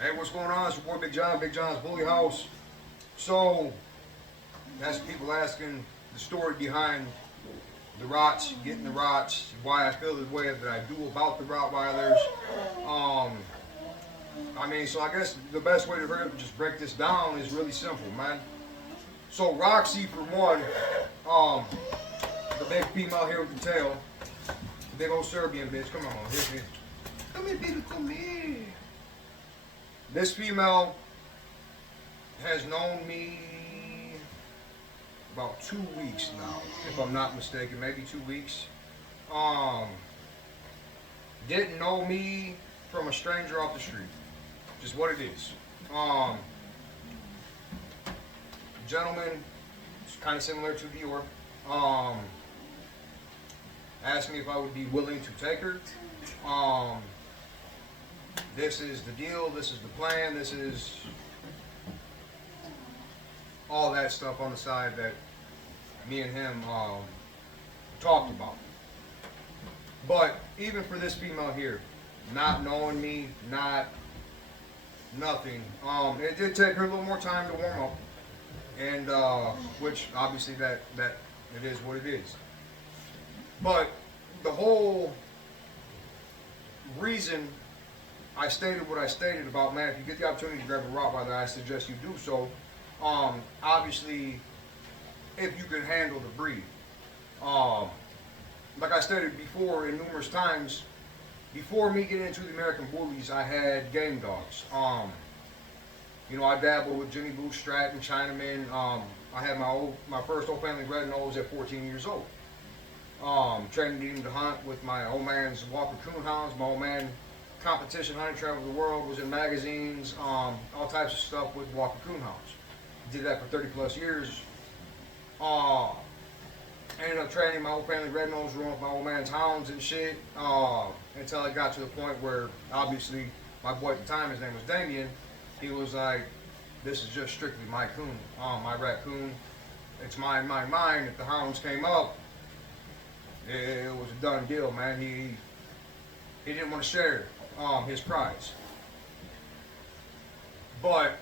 Hey, what's going on? It's your boy Big John, Big John's Bully House. So, that's people asking the story behind the Rots, getting the Rots, why I feel the way that I do about the Rottweilers. Um, so I guess the best way to just break this down is really simple, man. So Roxy, for one, the big female here with the tail, the big old Serbian bitch. Come on, here she is. Come here, baby, come here. This female has known me about 2 weeks now, if I'm not mistaken, maybe 2 weeks. Didn't know me from a stranger off the street. Just what it is. Gentleman, it's kind of similar to Dior. Asked me if I would be willing to take her. This is the deal, this is the plan, this is all that stuff on the side that me and him talked about. But even for this female here, not knowing me, nothing, it did take her a little more time to warm up, and which obviously that it is what it is. But the whole reason I stated what I stated about, man, if you get the opportunity to grab a Rottweiler, I suggest you do so. Obviously, if you can handle the breed. Like I stated before in numerous times, before me getting into the American Bullies, I had game dogs. I dabbled with Jimmy Boo, Stratton, Chinaman. I had my first old family red nose at 14 years old. Training him to hunt with my old man's Walker Coon hounds. My old man competition hunting, traveled the world, was in magazines, all types of stuff with Walker Coon hounds. Did that for 30 plus years. Ended up training my old family red nose run with my old man's hounds and shit, until it got to the point where obviously my boy at the time, his name was Damien, he was like, this is just strictly my coon, my raccoon. It's mine, mine, mine. If the hounds came up, it was a done deal, man. He didn't want to share his prize. But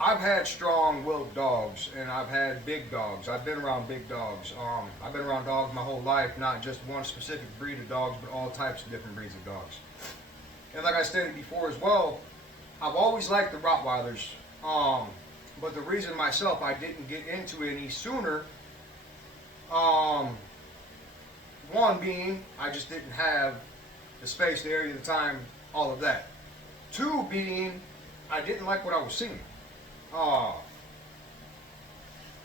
I've had strong-willed dogs, and I've had big dogs. I've been around big dogs. I've been around dogs my whole life, not just one specific breed of dogs, but all types of different breeds of dogs. And like I stated before as well, I've always liked the Rottweilers. But the reason myself I didn't get into it any sooner, one being I just didn't have the space, the area, the time, all of that. Two being I didn't like what I was seeing.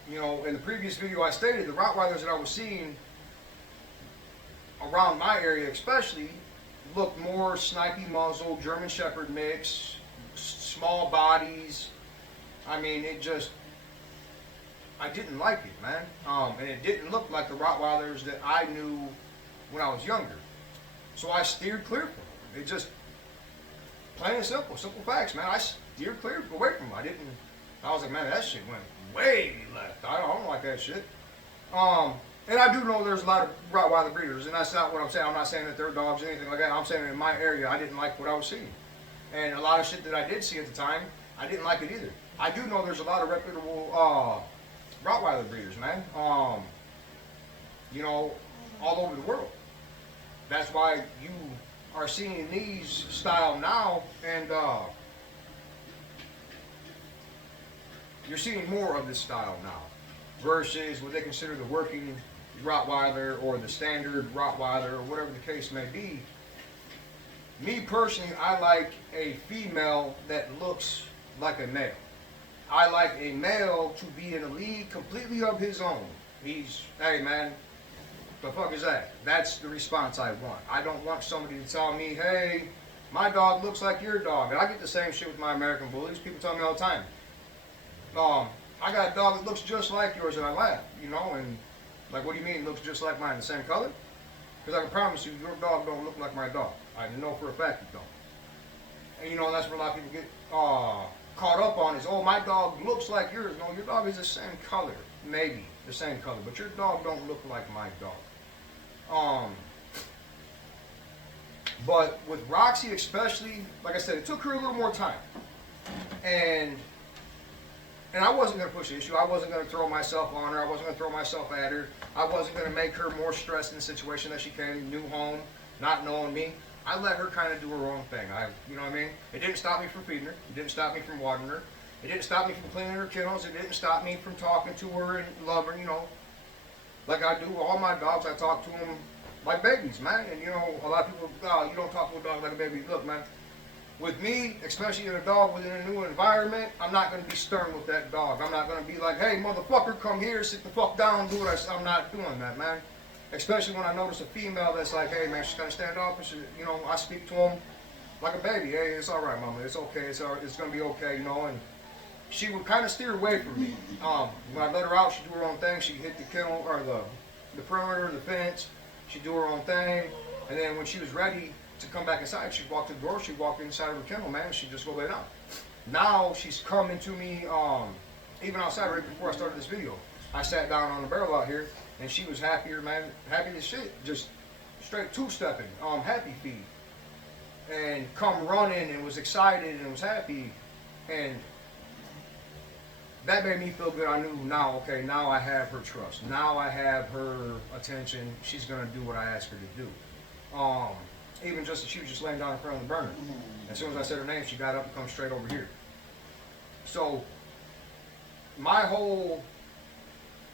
In the previous video I stated the Rottweilers that I was seeing around my area especially looked more snipey muzzle, German Shepherd mix, small bodies. I didn't like it, man. And it didn't look like the Rottweilers that I knew when I was younger. So I steered clear from them. It just, plain and simple facts, man. I steered clear away from them. I was like, man, that shit went way left. I don't like that shit. And I do know there's a lot of Rottweiler breeders, and that's not what I'm saying. I'm not saying that they're dogs or anything like that. I'm saying in my area, I didn't like what I was seeing. And a lot of shit that I did see at the time, I didn't like it either. I do know there's a lot of reputable Rottweiler breeders, man. All over the world. That's why you are seeing these style now, and you're seeing more of this style now versus what they consider the working Rottweiler or the standard Rottweiler or whatever the case may be. Me personally, I like a female that looks like a male. I like a male to be in a league completely of his own. Hey man, the fuck is that? That's the response I want. I don't want somebody to tell me, hey, my dog looks like your dog. And I get the same shit with my American Bullies. People tell me all the time, I got a dog that looks just like yours, and I laugh, and like, what do you mean it looks just like mine, the same color? Because I can promise you, your dog don't look like my dog. I know for a fact it don't. And that's where a lot of people get caught up on is, oh, my dog looks like yours. No, your dog is the same color, maybe the same color, but your dog don't look like my dog. But with Roxy especially, like I said, it took her a little more time. And I wasn't going to push the issue. I wasn't going to throw myself on her. I wasn't going to throw myself at her. I wasn't going to make her more stressed in the situation that she came, new home, not knowing me. I let her kind of do her own thing. You know what I mean? It didn't stop me from feeding her. It didn't stop me from watering her. It didn't stop me from cleaning her kennels. It didn't stop me from talking to her and loving her, you know. Like I do all my dogs, I talk to them like babies, man. And, you know, a lot of people, oh, you don't talk to a dog like a baby. Look, man, with me, especially in a dog within a new environment, I'm not going to be stern with that dog. I'm not going to be like, hey, motherfucker, come here, sit the fuck down, do what I'm not doing that, man. Especially when I notice a female that's like, hey, man, she's kind of standoffish. You know, I speak to them like a baby. Hey, it's all right, mama. It's okay. It's going to be okay, you know. And she would kind of steer away from me. When I let her out, she'd do her own thing. She'd hit the kennel or the perimeter, the fence. She'd do her own thing. And then when she was ready to come back inside, she'd walk to the door. She'd walk inside of her kennel, man. She'd just go lay down. Now she's coming to me, even outside right before I started this video. I sat down on the barrel out here, and she was happier, man. Happy as shit. Just straight two-stepping, happy feet. And come running and was excited and was happy. And that made me feel good. I knew now, okay, now I have her trust. Now I have her attention. She's going to do what I asked her to do. Even just, she was just laying down in front of the burner. As soon as I said her name, she got up and come straight over here. So, my whole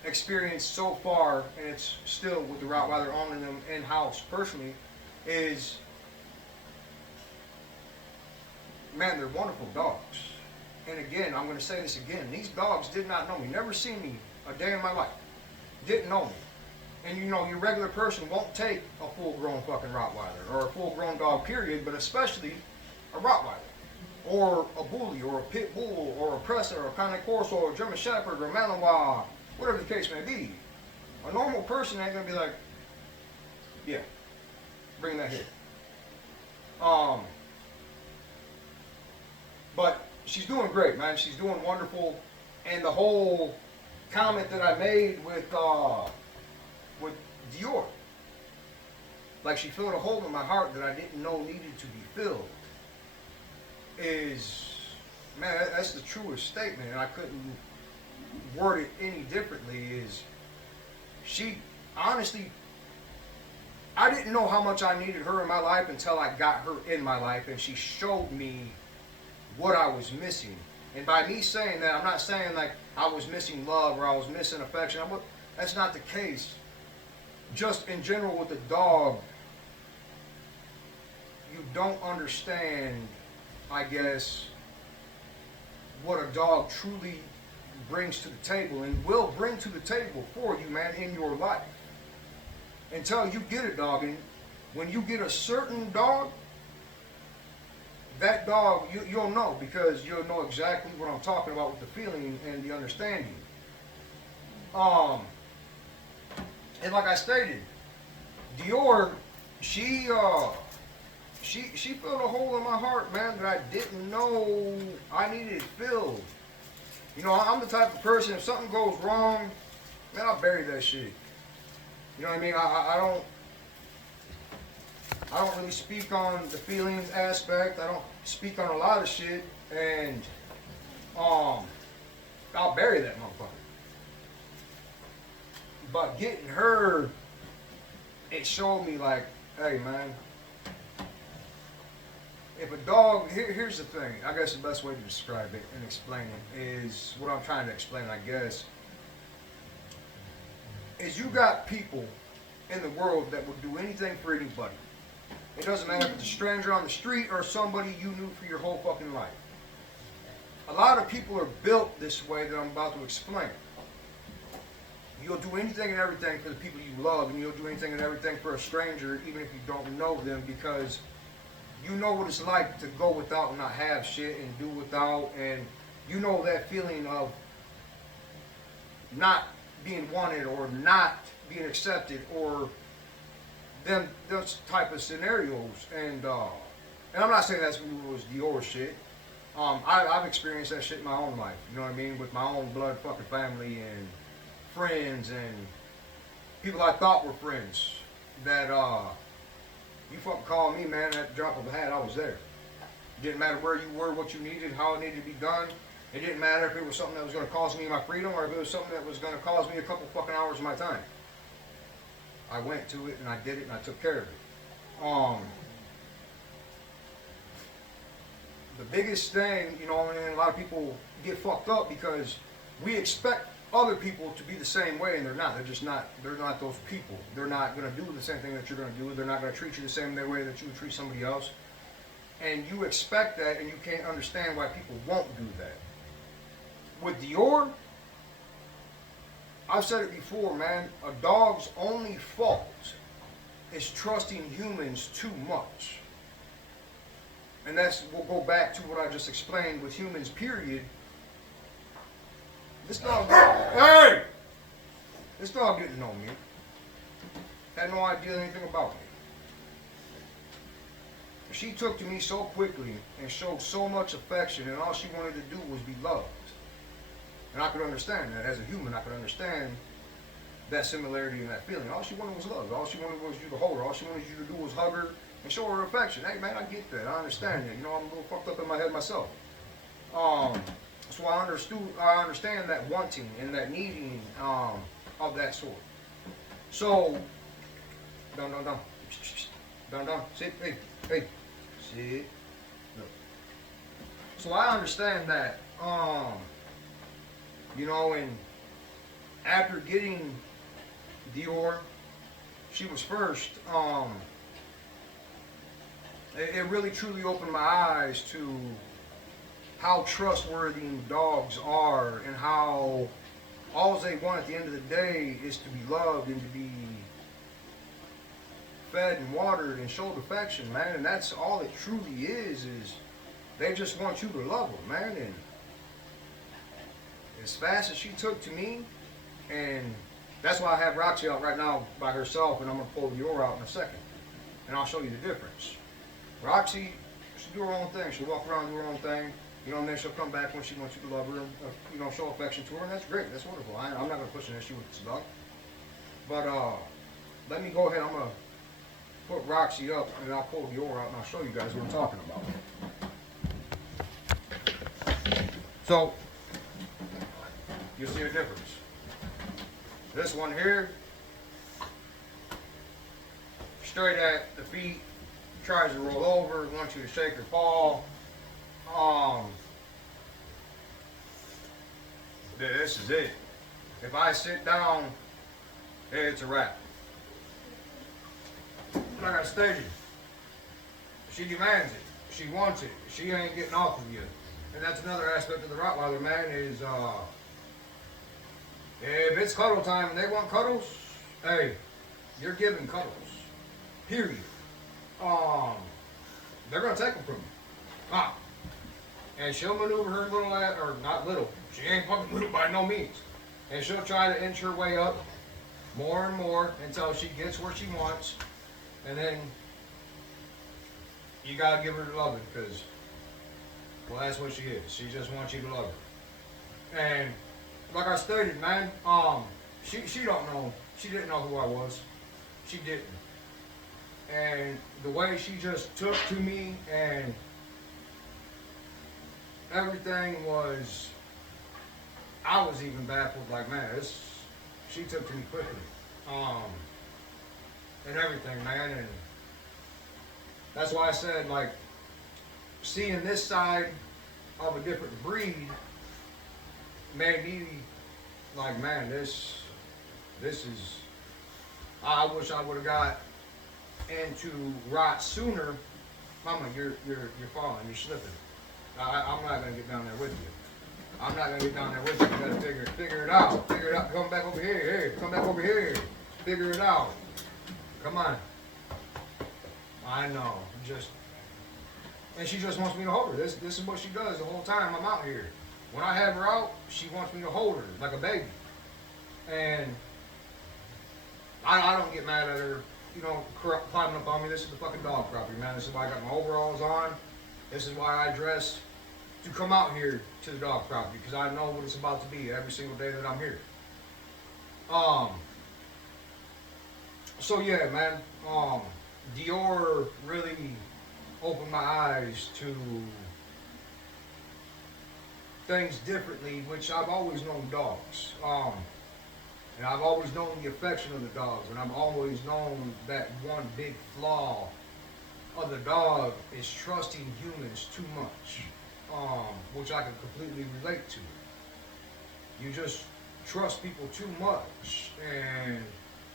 experience so far, and it's still with the Rottweiler owning them in-house personally, is, man, they're wonderful dogs. And again, I'm going to say this again. These dogs did not know me. Never seen me a day in my life. Didn't know me. And you know, your regular person won't take a full-grown fucking Rottweiler or a full-grown dog, period, but especially a Rottweiler or a bully or a pit bull or a presser or a Cane Corso or a German Shepherd or a Malinois, whatever the case may be. A normal person ain't going to be like, yeah, bring that here. But she's doing great, man. She's doing wonderful. And the whole comment that I made with Dior, like she filled a hole in my heart that I didn't know needed to be filled, is, man, that's the truest statement, and I couldn't word it any differently. Is she, honestly, I didn't know how much I needed her in my life until I got her in my life, and she showed me what I was missing. And by me saying that, I'm not saying like I was missing love or I was missing affection. That's not the case. Just in general with the dog, you don't understand, I guess, what a dog truly brings to the table and will bring to the table for you, man, in your life. Until you get a dog, and when you get a certain dog, that dog, you'll know, because you'll know exactly what I'm talking about with the feeling and the understanding. And like I stated, Dior, she filled a hole in my heart, man, that I didn't know I needed filled. You know, I'm the type of person, if something goes wrong, man, I'll bury that shit. You know what I mean? I don't really speak on the feelings aspect. I don't speak on a lot of shit, and I'll bury that motherfucker. But getting her, it showed me like, hey man, if a dog, here's the thing, I guess the best way to describe it and explain it is what I'm trying to explain, I guess, is you got people in the world that will do anything for anybody. It doesn't matter if it's a stranger on the street or somebody you knew for your whole fucking life. A lot of people are built this way that I'm about to explain. You'll do anything and everything for the people you love, and you'll do anything and everything for a stranger, even if you don't know them, because you know what it's like to go without and not have shit and do without, and you know that feeling of not being wanted or not being accepted or those type of scenarios. And I'm not saying that's what was Dior shit. I've experienced that shit in my own life, you know what I mean, with my own blood fucking family and friends and people I thought were friends that you fucking call me, man, at the drop of a hat, I was there. It didn't matter where you were, what you needed, how it needed to be done. It didn't matter if it was something that was going to cost me my freedom or if it was something that was going to cost me a couple fucking hours of my time. I went to it and I did it and I took care of it. The biggest thing, you know, and a lot of people get fucked up because we expect other people to be the same way and they're not. They're just not. They're not those people. They're not going to do the same thing that you're going to do. They're not going to treat you the same way that you would treat somebody else. And you expect that and you can't understand why people won't do that. With Dior, I've said it before, man, a dog's only fault is trusting humans too much. And we'll go back to what I just explained with humans, period. This dog, hey! This dog didn't know me. Had no idea anything about me. She took to me so quickly and showed so much affection, and all she wanted to do was be loved. And I could understand that. As a human, I could understand that similarity and that feeling. All she wanted was love. All she wanted was you to hold her. All she wanted you to do was hug her and show her affection. Hey, man, I get that. I understand that. You know, I'm a little fucked up in my head myself. So I understand that wanting and that needing of that sort. So, down. Sit, hey, sit. No. So I understand that, you know, and after getting Dior, she was first, it really truly opened my eyes to how trustworthy dogs are and how all they want at the end of the day is to be loved and to be fed and watered and showed affection, man. And that's all it truly is they just want you to love them, man. And as fast as she took to me, and that's why I have Roxy out right now by herself, and I'm going to pull Dior out in a second. And I'll show you the difference. Roxy, she'll do her own thing. She'll walk around and do her own thing. You know, and then she'll come back when she wants you to love her and, you know, show affection to her, and that's great. That's wonderful. I'm not going to push an issue with this dog. But let me go ahead. I'm going to put Roxy up, and I'll pull Dior out, and I'll show you guys what I'm talking about. So, you'll see a difference. This one here, straight at the feet, tries to roll over, wants you to shake her paw. This is it. If I sit down, it's a wrap. Like I stated, she demands it. She wants it. She ain't getting off of you. And that's another aspect of the Rottweiler, man, is if it's cuddle time and they want cuddles, hey, you're giving cuddles. Period. They're going to take them from you. And she'll maneuver her little, or not little, she ain't fucking little by no means. And she'll try to inch her way up more and more until she gets where she wants. And then you got to give her the loving because, well, that's what she is. She just wants you to love her. And like I stated, man, she don't know. She didn't know who I was. She didn't. And the way she just took to me and everything was, I was even baffled, like, man, she took to me quickly. And everything, man, and that's why I said, like, seeing this side of a different breed made me like, man, this is, I wish I would have got into Rot sooner. Mama, you're falling, you're slipping. I'm not gonna get down there with you. I'm not gonna get down there with you. You gotta figure it out. Figure it out. Come back over here. Here, come back over here. Figure it out. Come on. I know. And she just wants me to hold her. This is what she does the whole time I'm out here. When I have her out, she wants me to hold her like a baby. And I don't get mad at her, you know, climbing up on me. This is the fucking dog property, man. This is why I got my overalls on. This is why I dress to come out here to the dog property, because I know what it's about to be every single day that I'm here. So yeah, man, Dior really opened my eyes to things differently, which I've always known dogs. And I've always known the affection of the dogs, and I've always known that one big flaw of the dog is trusting humans too much, which I can completely relate to. You just trust people too much, and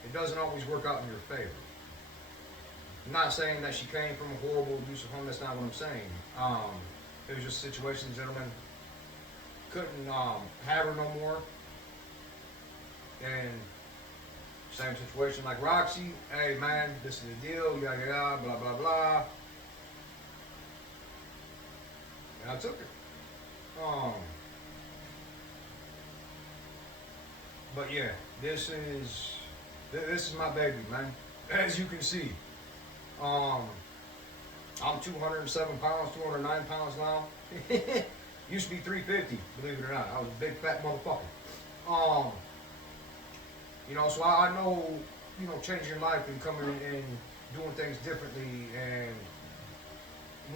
it doesn't always work out in your favor. I'm not saying that she came from a horrible, abusive home. That's not what I'm saying. It was just a situation, the gentleman couldn't have her no more. And same situation like Roxy. Hey man, this is the deal. Yada yada, blah blah blah. And I took her. But yeah, this is my baby, man. As you can see, I'm 207 pounds, 209 pounds now. Used to be 350, believe it or not. I was a big fat motherfucker. You know, so I know, you know, changing your life and coming and doing things differently and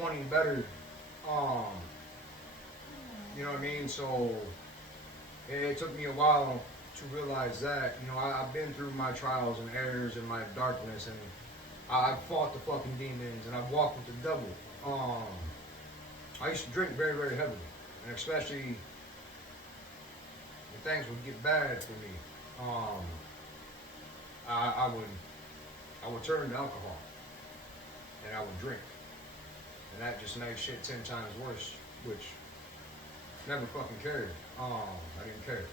wanting better. You know what I mean? So it took me a while to realize that. You know, I've been through my trials and errors and my darkness, and I've fought the fucking demons, and I've walked with the devil. I used to drink very, very heavily, and especially when things would get bad for me. I would turn to alcohol, and I would drink, and that just made shit 10 times worse, which never fucking cared. I didn't care.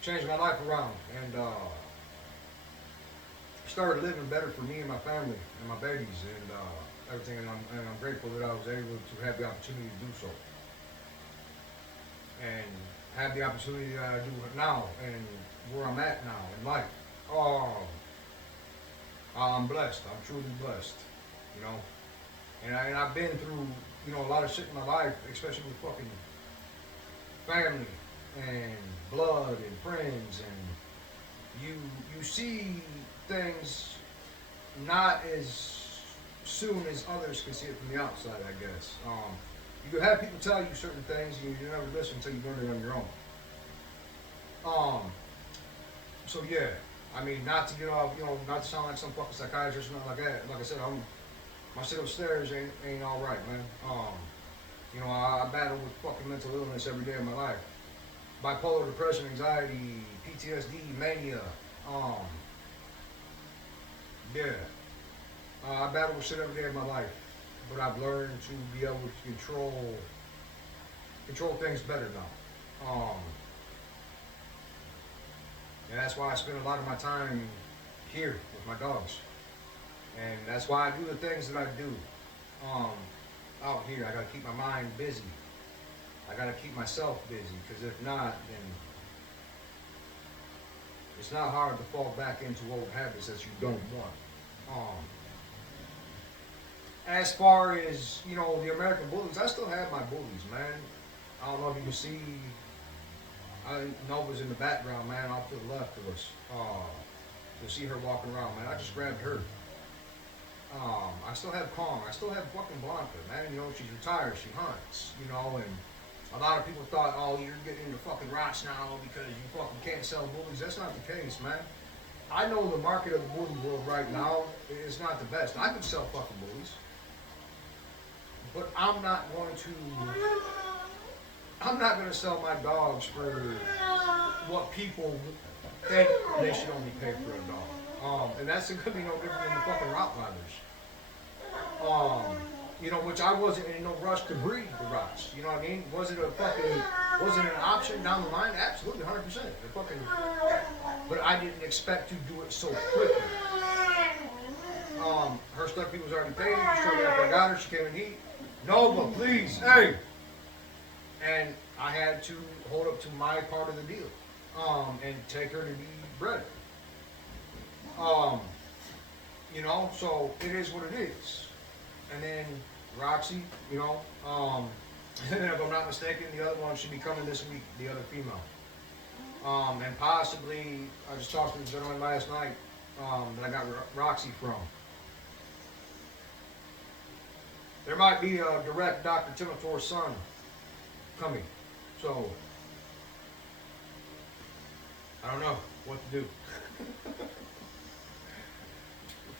Changed my life around, and started living better for me and my family and my babies and everything, and I'm grateful that I was able to have the opportunity to do so, and have the opportunity that I do now, and where I'm at now in life. I'm blessed. I'm truly blessed, you know. And I've been through, you know, a lot of shit in my life, especially with fucking family and blood and friends, and you see things not as soon as others can see it from the outside, I guess. You can have people tell you certain things, and you never listen until you learn it on your own. So yeah, I mean, not to get off, you know, not to sound like some fucking psychiatrist or nothing like that. Like I said, my shit upstairs ain't all right, man. You know, I battle with fucking mental illness every day of my life. Bipolar depression, anxiety, PTSD, mania. Yeah. I battle with shit every day of my life, but I've learned to be able to control things better now. And that's why I spend a lot of my time here with my dogs. And that's why I do the things that I do out here. I gotta keep my mind busy. I gotta keep myself busy, because if not, then it's not hard to fall back into old habits that you don't want. As far as, you know, the American bullies, I still have my bullies, man. I don't know if you can see, Nova's in the background, man, off to the left of us. You'll see her walking around, man. I just grabbed her. I still have Kong. I still have fucking Blanca, man. You know, she's retired. She hunts, you know, and a lot of people thought, oh, you're getting into fucking rocks now because you fucking can't sell bullies. That's not the case, man. I know the market of the bully world right now is not the best. I could sell fucking bullies, but I'm not going to sell my dogs for what people think they should only pay for a dog. And that's going to be no different than the fucking Rottweilers. You know, which I wasn't in no rush to breed the Rots. You know what I mean? Was it an option down the line? Absolutely, 100%. But I didn't expect to do it so quickly. Her stuff fee was already paid. Shortly after I got her, she came and eat. Nova, please, hey! And I had to hold up to my part of the deal, and take her to be bred. You know, so it is what it is. And then Roxy, you know, and if I'm not mistaken, the other one should be coming this week, the other female. And possibly, I just talked to the gentleman last night that I got Roxy from. There might be a direct Dr. Timotor son coming. So, I don't know what to do.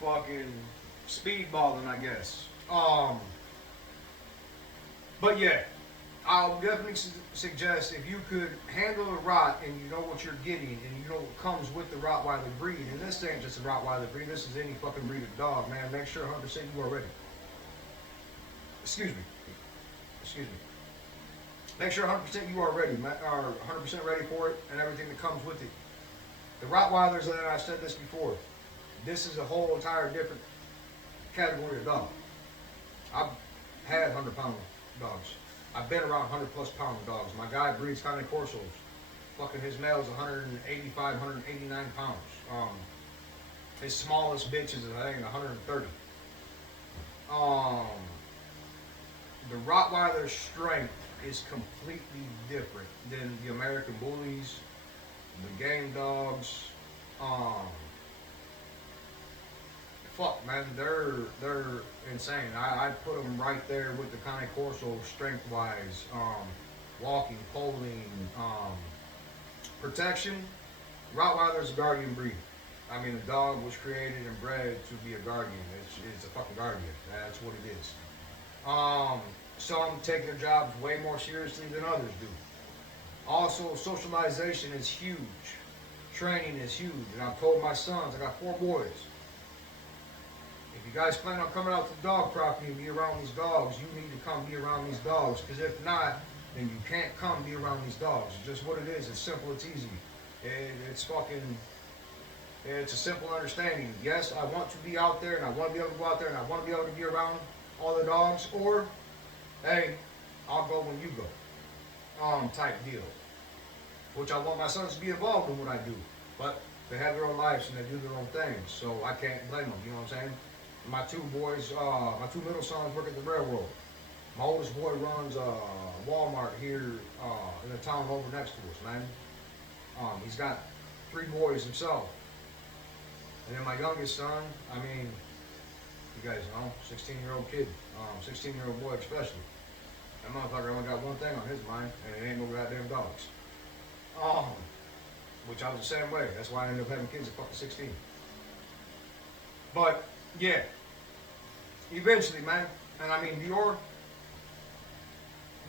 Fucking speedballing, I guess. But yeah, I'll definitely suggest if you could handle a rot and you know what you're getting and you know what comes with the Rottweiler breed, and this ain't just a Rottweiler breed, this is any fucking breed of dog, man. Make sure 100% you are ready. Excuse me. Make sure 100% you are ready, are 100% ready for it and everything that comes with it. The Rottweilers, and I've said this before, this is a whole entire different category of dog. I've had 100-pound dogs. I've been around 100+ pound dogs. My guy breeds Cane Corsos. Fucking his male is 185, 189 pounds. His smallest bitch is, I think, 130. The Rottweiler strength is completely different than the American Bullies, the game dogs. Fuck, man, they're insane. I put them right there with the Cane Corso strength-wise, walking, polling, protection. Rottweiler's a guardian breed. I mean, a dog was created and bred to be a guardian. It's a fucking guardian. That's what it is. Some take their jobs way more seriously than others do. Also, socialization is huge. Training is huge. And I've told my sons, I got 4 boys, if you guys plan on coming out to the dog property and be around these dogs, you need to come be around these dogs. Because if not, then you can't come be around these dogs. It's just what it is. It's simple. It's easy. It's a simple understanding. Yes, I want to be out there and I want to be able to go out there and I want to be able to be around all the dogs. Or, hey, I'll go when you go. Type deal. Which I want my sons to be involved in what I do. But they have their own lives and they do their own things. So I can't blame them. You know what I'm saying? My 2 boys, my 2 middle sons work at the railroad. My oldest boy runs Walmart here in the town over next to us, man. He's got 3 boys himself. And then my youngest son, I mean, you guys know, 16-year-old kid, 16-year-old boy especially. That motherfucker only got one thing on his mind, and it ain't no goddamn dogs. Which I was the same way. That's why I ended up having kids at fucking 16. But, yeah. Eventually, man. And I mean, Dior,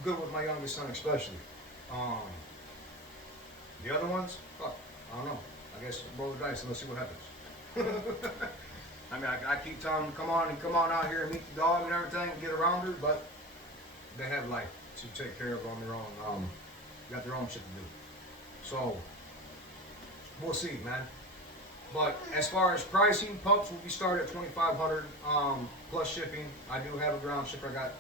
good with my youngest son especially. The other ones, fuck, I don't know. I guess roll the dice and let's see what happens. I mean, I keep telling them to come on out here and meet the dog and everything and get around her, but they have life to take care of on their own. Got their own shit to do. So, we'll see, man. But as far as pricing, pups will be started at $2,500 plus shipping. I do have a ground shipper. I got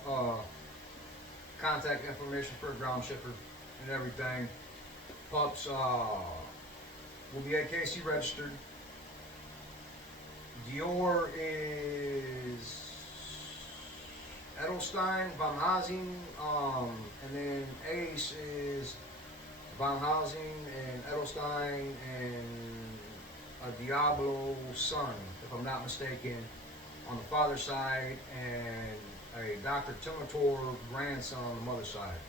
contact information for a ground shipper and everything. Pups will be AKC registered. Dior is Edelstein, Van Hazing, and then Ace is Van Hazing and Edelstein and a Diablo son, if I'm not mistaken, on the father's side, and a Dr. Timotor grandson on the mother's side.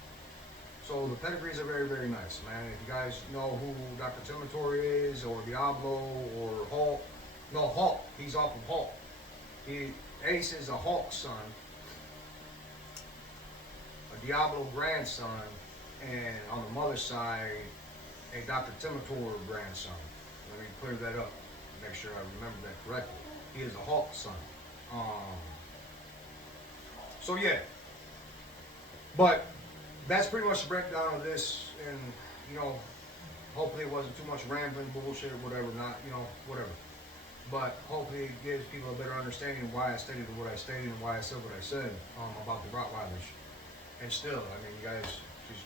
So the pedigrees are very, very nice, man. If you guys know who Dr. Timotor is, or Diablo, or Hulk, no, Hulk, he's off of Hulk. Ace is a Hulk son, a Diablo grandson, and on the mother's side, a Dr. Timotor grandson. Let me clear that up, make sure I remember that correctly. He is a Hulk son. So yeah, but that's pretty much the breakdown of this, and you know, hopefully it wasn't too much rambling bullshit or whatever, not, you know, whatever. But hopefully it gives people a better understanding of why I stated what I stated and why I said what I said about the Rottweilers. And still, I mean, you guys just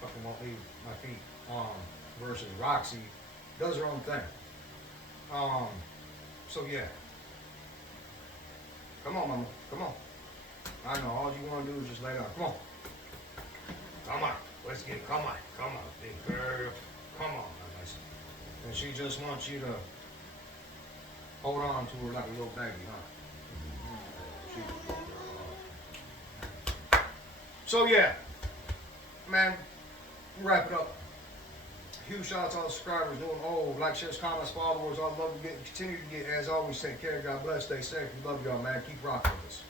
fucking won't leave my feet. Versus Roxy does her own thing. So yeah. Come on, mama. Come on. I know all you want to do is just lay down. Come on. Come on. Let's get it. Come on. Come on, big girl. Come on. And she just wants you to hold on to her like a little baby, huh? So yeah, man, wrap it up. Huge shout out to all the subscribers doing like, shares, comments, followers. I'd love to continue to get, as always, take care. God bless, stay safe. We love y'all, man. Keep rocking with us.